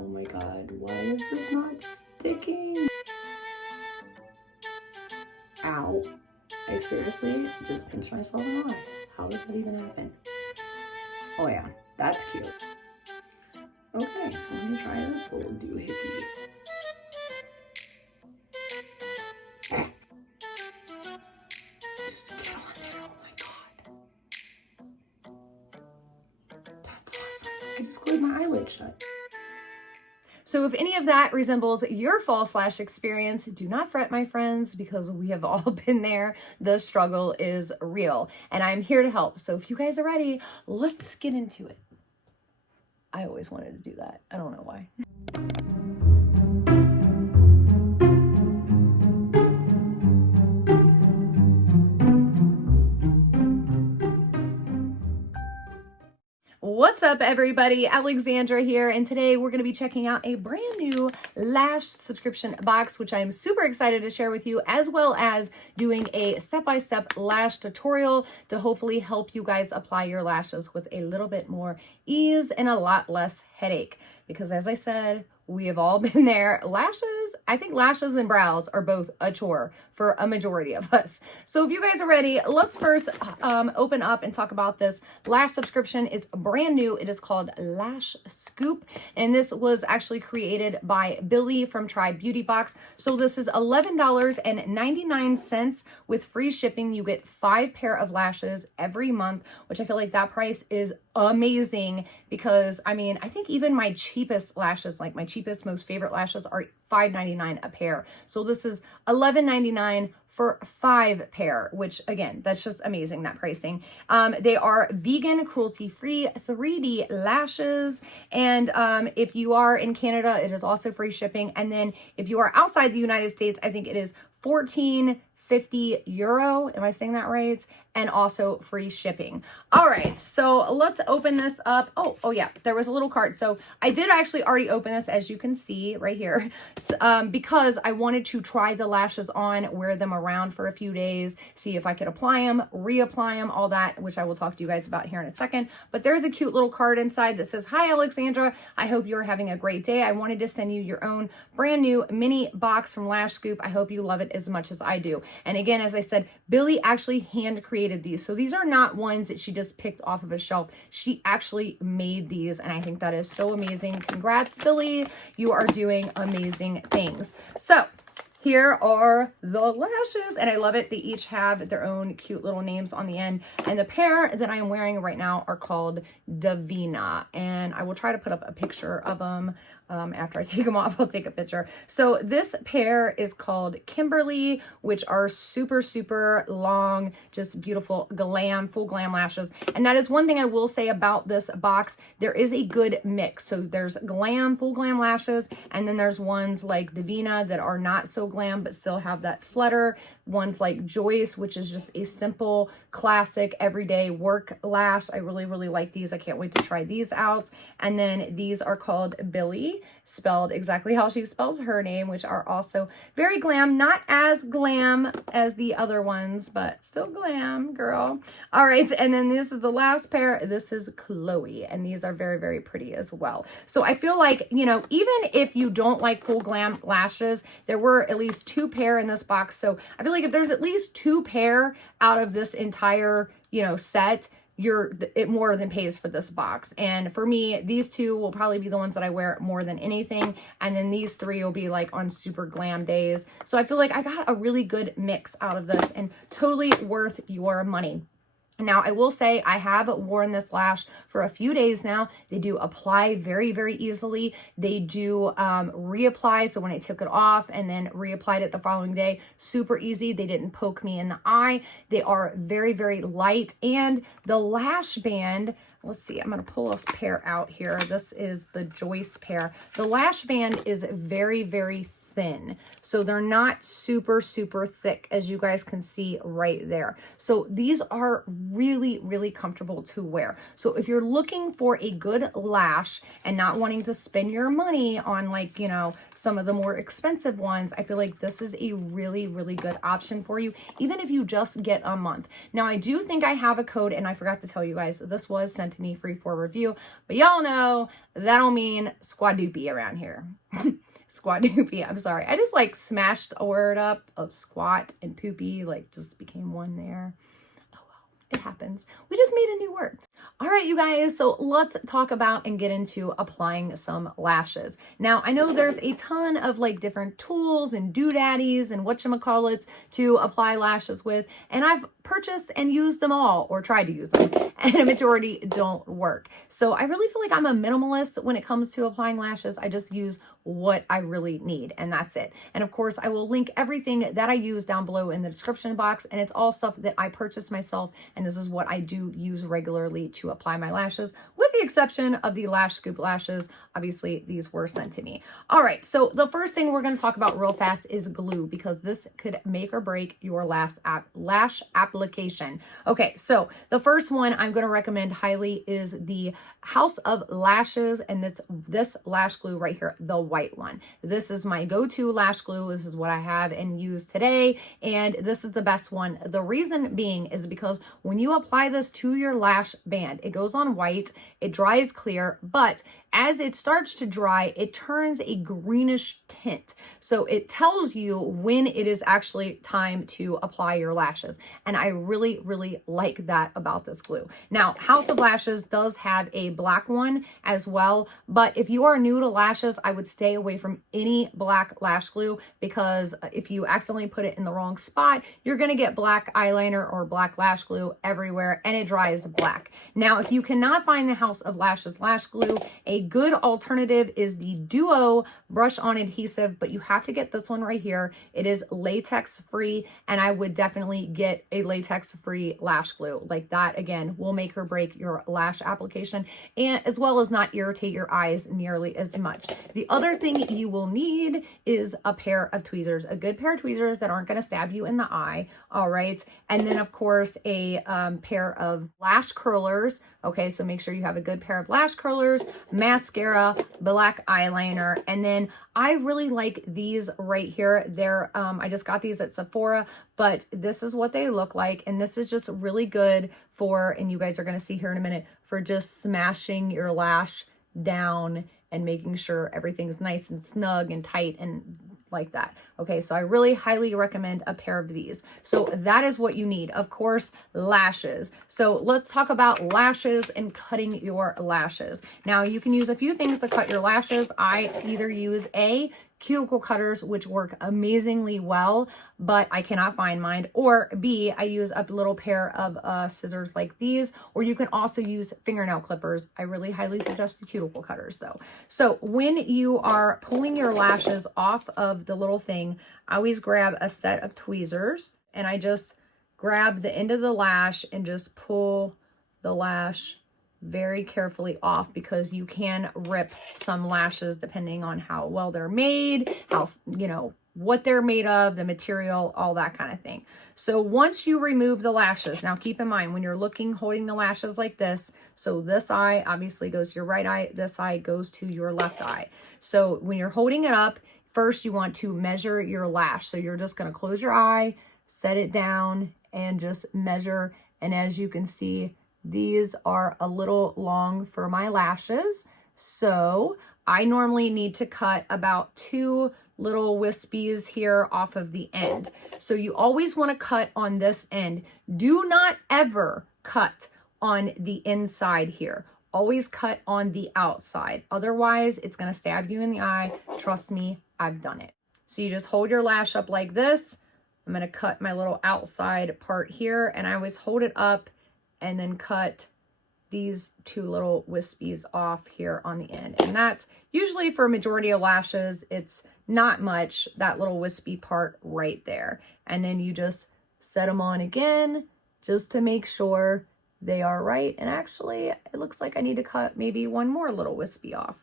Oh my God, why is this not sticking? Ow. I seriously just pinched myself in the eye. How does that even happen? Oh yeah, that's cute. Okay, so I'm gonna try this little doohickey. Just get on there, oh my God. That's awesome. I just glued my eyelid shut. So if any of that resembles your false lash experience, do not fret, my friends, because we have all been there. The struggle is real, and I'm here to help. So if you guys are ready, let's get into it. I always wanted to do that. I don't know why. What's up, everybody? Alexandra here, and today we're going to be checking out a brand new lash subscription box, which I'm super excited to share with you, as well as doing a step-by-step lash tutorial to hopefully help you guys apply your lashes with a little bit more ease and a lot less headache. Because as I said, we have all been there. Lashes, I think lashes and brows are both a chore for a majority of us. So if you guys are ready, let's first open up and talk about this lash subscription. It's brand new. It is called Lash Scoop, and this was actually created by Billy from Try Beauty Box. So this is $11.99 with free shipping. You get 5 pair of lashes every month, which I feel like that price is amazing, because I mean, I think even my cheapest lashes, like my cheapest, most favorite lashes, are $5.99 a pair. So this is $11.99 for 5 pair, which again, that's just amazing, that pricing. They are vegan, cruelty-free 3D lashes. And if you are in Canada, it is also free shipping. And then if you are outside the United States, I think it is €14.50. Am I saying that right? And also free shipping. All right, so let's open this up. Oh yeah, there was a little cart. So I did actually already open this, as you can see right here, because I wanted to try the lashes on, wear them around for a few days, see if I could apply them, reapply them, all that, which I will talk to you guys about here in a second. But there's a cute little card inside that says, "Hi, Alexandra. I hope you're having a great day. I wanted to send you your own brand new mini box from Lash Scoop. I hope you love it as much as I do." And again, as I said, Billy actually hand created these. So these are not ones that she just picked off of a shelf. She actually made these, and I think that is so amazing. Congrats, Billy. You are doing amazing things. So here are the lashes, and I love it. They each have their own cute little names on the end. And the pair that I am wearing right now are called Davina, and I will try to put up a picture of them. After I take them off, I'll take a picture. So this pair is called Kimberly, which are super, super long, just beautiful glam, full glam lashes. And that is one thing I will say about this box. There is a good mix. So there's glam, full glam lashes, and then there's ones like Davina that are not so glam, but still have that flutter. Ones like Joyce, which is just a simple, classic, everyday work lash. I really, really like these. I can't wait to try these out. And then these are called Billy, spelled exactly how she spells her name, which are also very glam. Not as glam as the other ones, but still glam, girl. All right, and then this is the last pair. This is Chloe, and these are very, very pretty as well. So I feel like, you know, even if you don't like full glam lashes, there were at least 2 pair in this box. So I feel like if there's at least 2 pair out of this entire, you know, set, it more than pays for this box. And for me, these 2 will probably be the ones that I wear more than anything. And then these 3 will be like on super glam days. So I feel like I got a really good mix out of this, and totally worth your money. Now, I will say I have worn this lash for a few days now. They do apply very, very easily. They do reapply. So when I took it off and then reapplied it the following day, super easy. They didn't poke me in the eye. They are very, very light. And the lash band, let's see, I'm going to pull this pair out here. This is the Joyce pair. The lash band is very, very thin. So they're not super, super thick, as you guys can see right there. So these are really, really comfortable to wear. So if you're looking for a good lash and not wanting to spend your money on, like, you know, some of the more expensive ones, I feel like this is a really, really good option for you, even if you just get a month. Now, I do think I have a code, and I forgot to tell you guys, this was sent to me free for review, but y'all know that don't mean squadoopy around here. Squadoopy, I'm sorry. I just like smashed a word up of squat and poopy, like just became one there. Oh well, it happens. We just made a new word. All right, you guys, so let's talk about and get into applying some lashes. Now, I know there's a ton of like different tools and doodaddies and whatchamacallits to apply lashes with, and I've purchased and used them all, or tried to use them, and a majority don't work. So I really feel like I'm a minimalist when it comes to applying lashes. I just use what I really need, and that's it. And of course, I will link everything that I use down below in the description box, and it's all stuff that I purchased myself, and this is what I do use regularly to apply my lashes, with the exception of the Lash Scoop lashes. Obviously, these were sent to me. All right, so the first thing we're going to talk about real fast is glue, because this could make or break your lash application. Okay, so the first one I'm going to recommend highly is the House of Lashes, and it's this lash glue right here, the white one. This is my go-to lash glue. This is what I have and use today, and this is the best one. The reason being is because when you apply this to your lash band, it goes on white, it dries clear, but as it starts to dry, it turns a greenish tint. So it tells you when it is actually time to apply your lashes. And I really, really like that about this glue. Now, House of Lashes does have a black one as well, but if you are new to lashes, I would stay away from any black lash glue, because if you accidentally put it in the wrong spot, you're gonna get black eyeliner or black lash glue everywhere, and it dries black. Now, if you cannot find the House of Lashes lash glue, a good alternative is the Duo brush on adhesive, but you have to get this one right here. It is latex free, and I would definitely get a latex free lash glue. Like that, again, will make or break your lash application, and as well as not irritate your eyes nearly as much. The other thing you will need is a pair of tweezers, a good pair of tweezers that aren't going to stab you in the eye. All right. And then of course a pair of lash curlers. Okay, so make sure you have a good pair of lash curlers, mascara, black eyeliner, and then I really like these right here. They're I just got these at Sephora, but this is what they look like, and this is just really good for, and you guys are going to see here in a minute, for just smashing your lash down and making sure everything's nice and snug and tight and like that. Okay, so I really highly recommend a pair of these. So that is what you need. Of course, lashes. So let's talk about lashes and cutting your lashes. Now, you can use a few things to cut your lashes. I either use cuticle cutters, which work amazingly well, but I cannot find mine, or B, I use a little pair of scissors like these, or you can also use fingernail clippers. I really highly suggest the cuticle cutters though. So when you are pulling your lashes off of the little thing, I always grab a set of tweezers, and I just grab the end of the lash and just pull the lash very carefully off, because you can rip some lashes depending on how well they're made, how, you know, what they're made of, the material, all that kind of thing. So once you remove the lashes, now keep in mind when you're holding the lashes like this, so this eye obviously goes to your right eye, this eye goes to your left eye. So when you're holding it up, first you want to measure your lash. So you're just going to close your eye, set it down, and just measure. And as you can see, these are a little long for my lashes. So I normally need to cut about 2 little wispies here off of the end. So you always want to cut on this end. Do not ever cut on the inside here. Always cut on the outside. Otherwise, it's going to stab you in the eye. Trust me, I've done it. So you just hold your lash up like this. I'm going to cut my little outside part here, and I always hold it up and then cut these 2 little wispies off here on the end. And that's usually for a majority of lashes, it's not much, that little wispy part right there. And then you just set them on again, just to make sure they are right. And actually, it looks like I need to cut maybe 1 more little wispy off.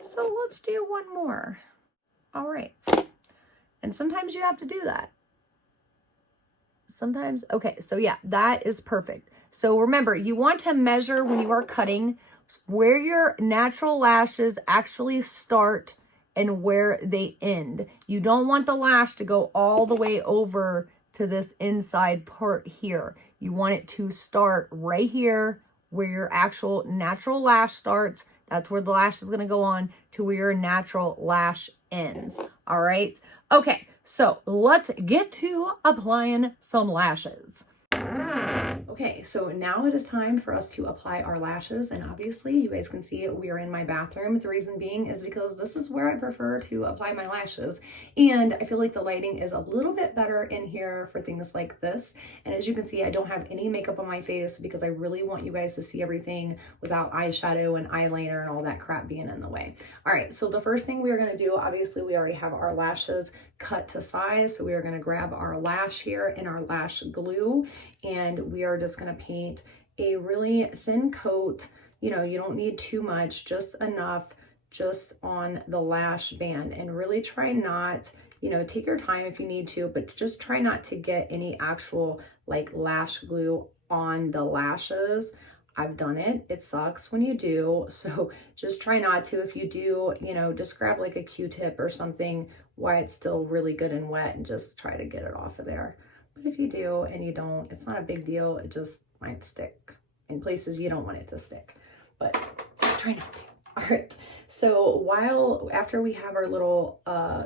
So let's do 1 more. All right. And sometimes you have to do that. Sometimes, okay, so yeah, that is perfect. So remember, you want to measure when you are cutting where your natural lashes actually start and where they end. You don't want the lash to go all the way over to this inside part here. You want it to start right here where your actual natural lash starts. That's where the lash is going to go on to where your natural lash ends. All right. Okay. So let's get to applying some lashes. Okay, so now it is time for us to apply our lashes, and obviously you guys can see we are in my bathroom. The reason being is because this is where I prefer to apply my lashes, and I feel like the lighting is a little bit better in here for things like this. And as you can see, I don't have any makeup on my face because I really want you guys to see everything without eyeshadow and eyeliner and all that crap being in the way. All right, so the first thing we are going to do, obviously we already have our lashes cut to size, so we are going to grab our lash here and our lash glue, and we are just going to paint a really thin coat. You know, you don't need too much, just enough just on the lash band, and really try not, you know, take your time if you need to, but just try not to get any actual like lash glue on the lashes. I've done it. It sucks when you do. So just try not to. If you do, you know, just grab like a Q-tip or something while it's still really good and wet and just try to get it off of there. But if you do and you don't, it's not a big deal. It just might stick in places you don't want it to stick, but just try not to. All right. So after we have our little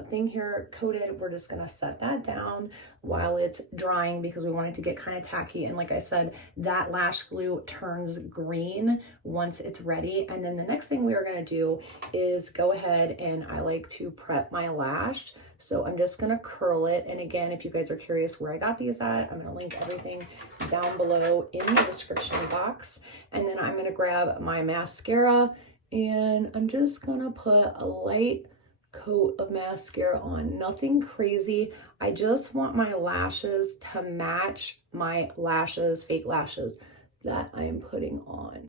thing here coated, we're just gonna set that down while it's drying because we want it to get kind of tacky. And like I said, that lash glue turns green once it's ready. And then the next thing we are gonna do is go ahead, and I like to prep my lash. So I'm just gonna curl it. And again, if you guys are curious where I got these at, I'm gonna link everything down below in the description box. And then I'm gonna grab my mascara, and I'm just gonna put a light coat of mascara on, nothing crazy. I just want my lashes to match my lashes, fake lashes that I am putting on.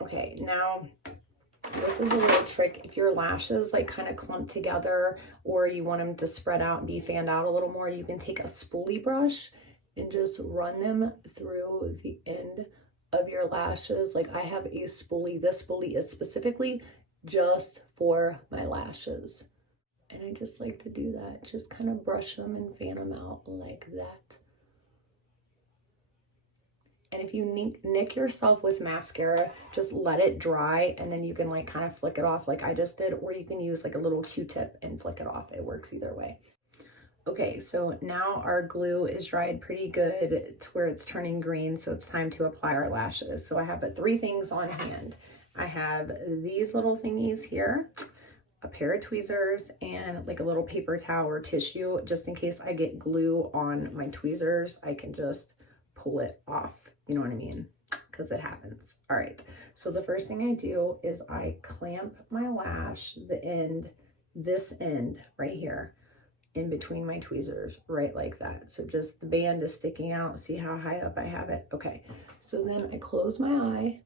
Okay, now this is a little trick. If your lashes like kind of clump together, or you want them to spread out and be fanned out a little more, you can take a spoolie brush and just run them through the end of your lashes. Like I have a spoolie. This spoolie is specifically just for my lashes. And I just like to do that. Just kind of brush them and fan them out like that. And if you nick yourself with mascara, just let it dry, and then you can like kind of flick it off like I just did, or you can use like a little Q-tip and flick it off. It works either way. Okay, so now our glue is dried pretty good to where it's turning green, so it's time to apply our lashes. So I have 3 things on hand. I have these little thingies here, a pair of tweezers, and like a little paper towel or tissue, just in case I get glue on my tweezers, I can just pull it off, you know what I mean? Because it happens. All right, so the first thing I do is I clamp my lash, this end right here, in between my tweezers, right like that. So just the band is sticking out. See how high up I have it? Okay, so then I close my eye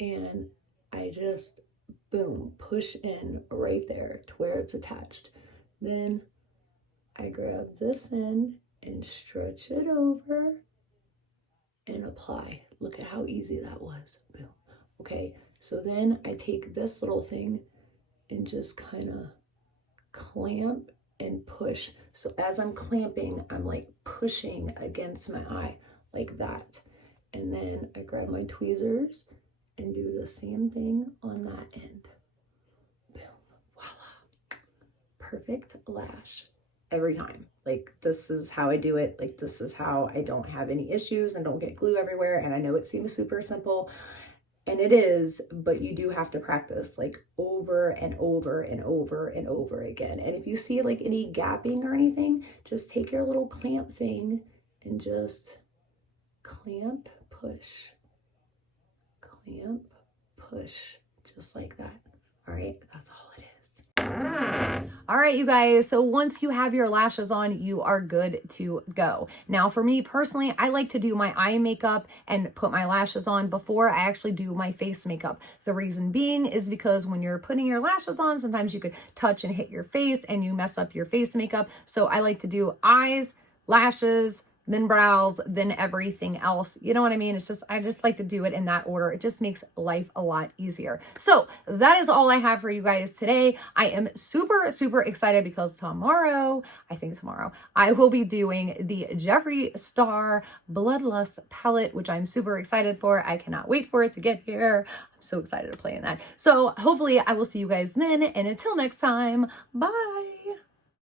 and I just, boom, push in right there to where it's attached. Then I grab this end and stretch it over and apply. Look at how easy that was. Boom. Okay, so then I take this little thing and just kind of clamp and push. So as I'm clamping, I'm like pushing against my eye like that. And then I grab my tweezers and do the same thing on that end. Boom, voila. Perfect lash every time. Like this is how I do it. Like this is how I don't have any issues and don't get glue everywhere. And I know it seems super simple, and it is, but you do have to practice like over and over and over and over again. And if you see like any gapping or anything, just take your little clamp thing and just clamp, push, just like that. All right, that's all it is. All right, you guys. So once you have your lashes on, you are good to go. Now, for me personally, I like to do my eye makeup and put my lashes on before I actually do my face makeup. The reason being is because when you're putting your lashes on, sometimes you could touch and hit your face and you mess up your face makeup. So I like to do eyes, lashes, then brows, then everything else. You know what I mean? It's just, I just like to do it in that order. It just makes life a lot easier. So that is all I have for you guys today. I am super, super excited because tomorrow, I will be doing the Jeffree Star Bloodlust palette, which I'm super excited for. I cannot wait for it to get here. I'm so excited to play in that. So hopefully I will see you guys then. And until next time, bye.